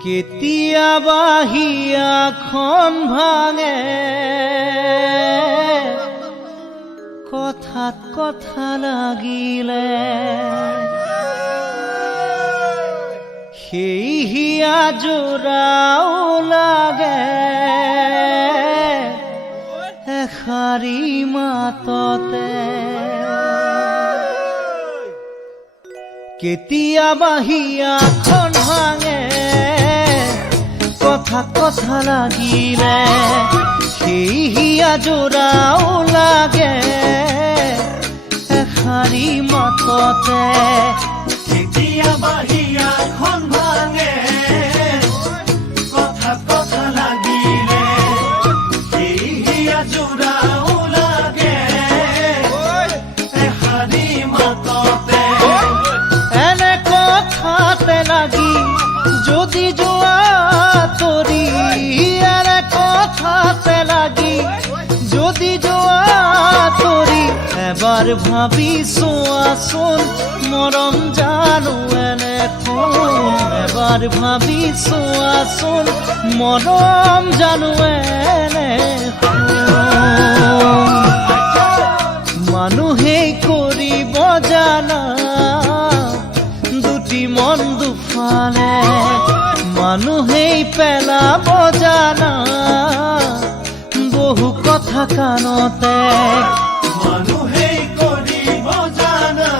কেতিয়াবা হিয়াখন ভাঙে কথাত কথা লাগিলে সেই হিয়া জোৰাও লাগে এষাৰি মাততে কেতিয়াবা হিয়াখন ভাঙে কথা কথা লাগিলে সেই হিয়া জোৰাও লাগে এষাৰি মাততে কেতিয়াবা হিয়াখন ভাঙে কথা কথা লাগিলে সেই হিয়া জোৰাও লাগে এষাৰি মাততে এনে কথাতে লাগি যদি যোৱা তৰি এনে কথাতে লাগি যদি যোৱা তৰি এবাৰ ভাবি চোৱাচোন মৰম জানো এনে এবাৰ ভাবি চোৱাচোন মৰম জানো এনে মানুহেই কৰিব জানা দুটি মন দুফালে মানুহেই পেলাব জানা বহু কথা কাণতে মানুহেই কৰিব জানা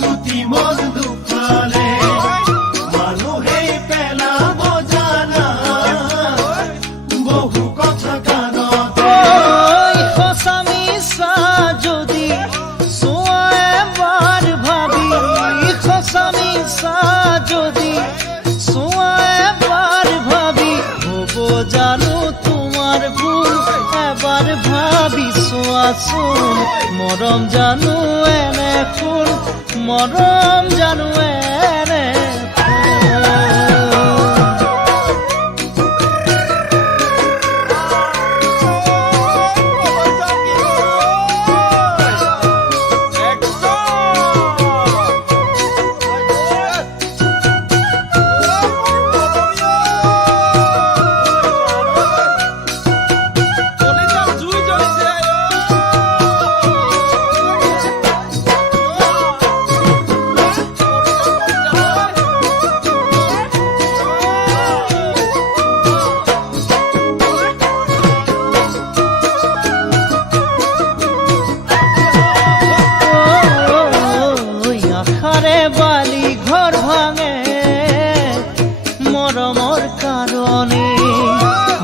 দুটি মন দুফালে মানুহেই পেলাব জানা বহু কথা কাণতে সঁচা মিছা যদি চোৱা এবাৰ ভাবি সঁচা মিছা যদি চোৱা এবাৰ ভাবি হ'ব জানো তোমাৰ ভুল এবাৰ ভাবি চোৱাচোন মৰম জানো এনে ফুল মৰম জানো এনে বালি ঘৰ ভাঙে মৰমৰ কাৰণে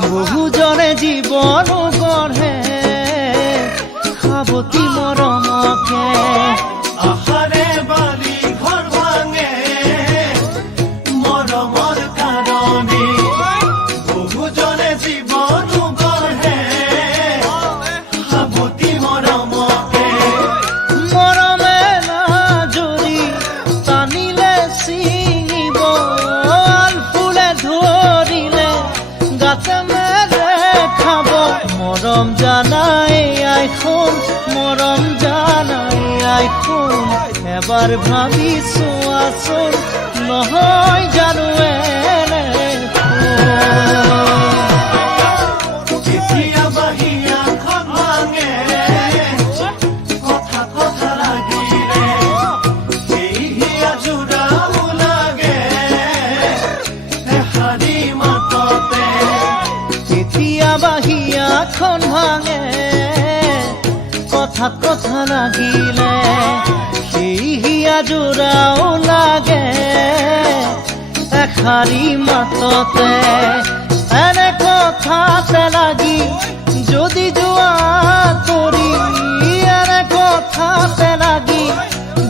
বহুজনে জীৱনো গঢ়ে সাৱতি মৰমকে আশাৰে বালি ঘৰ ভাঙে মৰমৰ কাৰণে বহুজনে জীৱনো গঢ়ে সাৱতি মৰমকে মৰমে নাজৰি টানিলে ছিঙিব আল ফুলে ধৰিলে গাতে মেলে খাব মৰম জানাই আইখোন মৰম জানাই আইখোন এবাৰ ভাবি চোৱাচোন নহয় জানো এনে কেতিয়াবা হিয়াখন ভাঙে কথা কথা লাগিলে সেই হিয়া জোৰাও লাগে এষাৰি মাততে কেতিয়াবা হিয়াখন ভাঙে কথাত কথা লাগিলে সেই হিয়া জোৰাও লাগে এষাৰি মাততে এনে কথাতে লাগি যদি যোৱা তৰি এনে কথাতে লাগি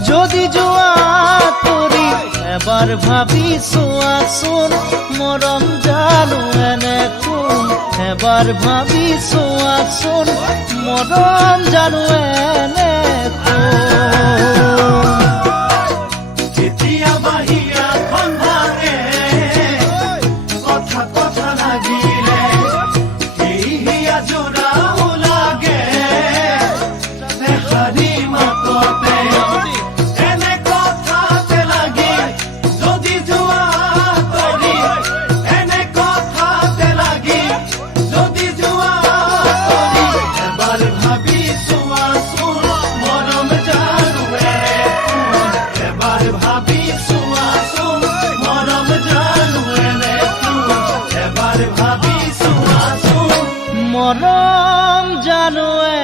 যদি যোৱা তৰি এবাৰ ভাবি চোৱাচোন মৰম জানো এনে কোন এবাৰ ভাবি চোৱাচোন মৰম জানো এনে কোন কেতিয়াবা হিয়াখন ভাঙে কথা কথা লাগিলে সেই হিয়া জোৰাও লাগে এষাৰি মাততে এনে কথাতে লাগি যদি যোৱা চোৱাচোন মৰম জানুৱে কোন এবাৰ ভাবি চোৱাচোন মৰম জানুৱে কোন এবাৰ ভাবি চোৱাচোন মৰম জানুৱে